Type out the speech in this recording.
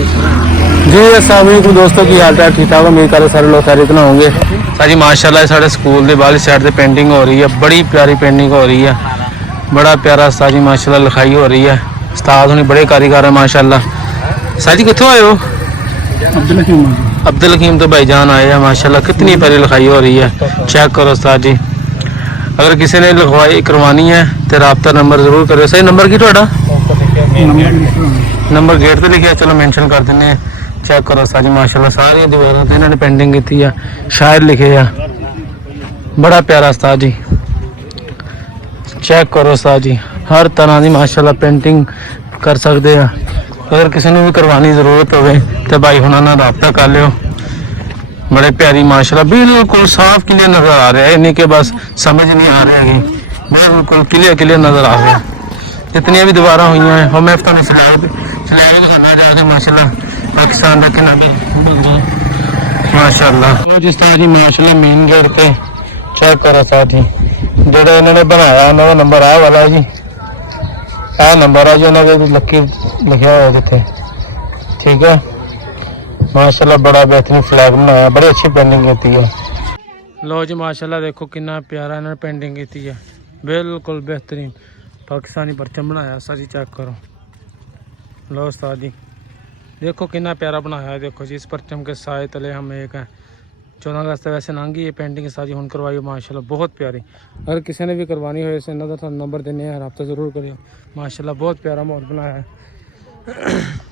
जी अस्सलाम वालेकुम दोस्तों की हाल चाल ठीक ठाक उम्मीद कर सारे लोग खैरियत ना होंगे। साजी माशाल्लाह साढ़े स्कूल के बाहर साइड से पेंटिंग हो रही है, बड़ी प्यारी पेंटिंग हो रही है, बड़ा प्यारा साजी माशाल्लाह लिखाई हो रही है। उस्ताद होनी बड़े कारीगर है माशाल्लाह। साजी कितों आए हो? अब्दुल हकीम तो भाईजान आए हैं माशाल्लाह। कितनी प्यारी लिखाई हो रही है, चेक करो उस्ताद जी। अगर किसी ने लिखवाई करवानी है तो रब्ता नंबर जरूर करो। सही नंबर की थोड़ा नंबर गेट पे लिखे, चलो मेंशन कर दें। चेक करो साजी माशाल्लाह सारी दीवारों से इन्होंने पेंटिंग की है, शायर लिखे है, बड़ा प्यारा उस्ताद जी। चेक करो उस्ताद जी, हर तरह की माशाल्लाह पेंटिंग कर सकते हैं। अगर किसी ने भी करवानी जरूरत हो तो भाई हुणां नाल रब्ता कर लियो। बड़े प्यारी माशाल्लाह बिल्कुल साफ क्लियर नजर आ रहा है, नहीं कि बस समझ नहीं आ रहा है, बिल्कुल क्लियर नजर आ रहा है। जितनी भी दीवार हुई हैं और मैं तो स्लैब दिखाना जाके माशाल्लाह पाकिस्तान का माशाल्लाह जिस तरह जी माशाल्लाह मेन गेट पे चेक करो साथ ही जो इन्होंने बनाया उन्होंने नंबर आ वाला है जी, आ नंबर है जी उन्होंने लकी लिखा हुआ कितने। ठीक है माशाल्लाह बड़ा बेहतरीन फ्लैग बनाया, बड़ी अच्छी पेंटिंग की है। लो जी माशाल्लाह देखो कितना प्यारा इन्होंने पेंटिंग की है, बिल्कुल बेहतरीन पाकिस्तानी परचम बनाया सारी। चेक करो लो उस्ताद जी देखो कितना प्यारा बनाया है। देखो जी इस परचम के साए तले हम एक है 14 अगस्त वैसे नांगी ये पेंटिंग सारी हुन करवाई माशाल्लाह बहुत प्यारी। अगर किसी ने भी करवानी हो इसे नंबर देने हैं, रब्ता ज़रूर करियो। माशाल्लाह बहुत प्यारा माहौल बनाया है।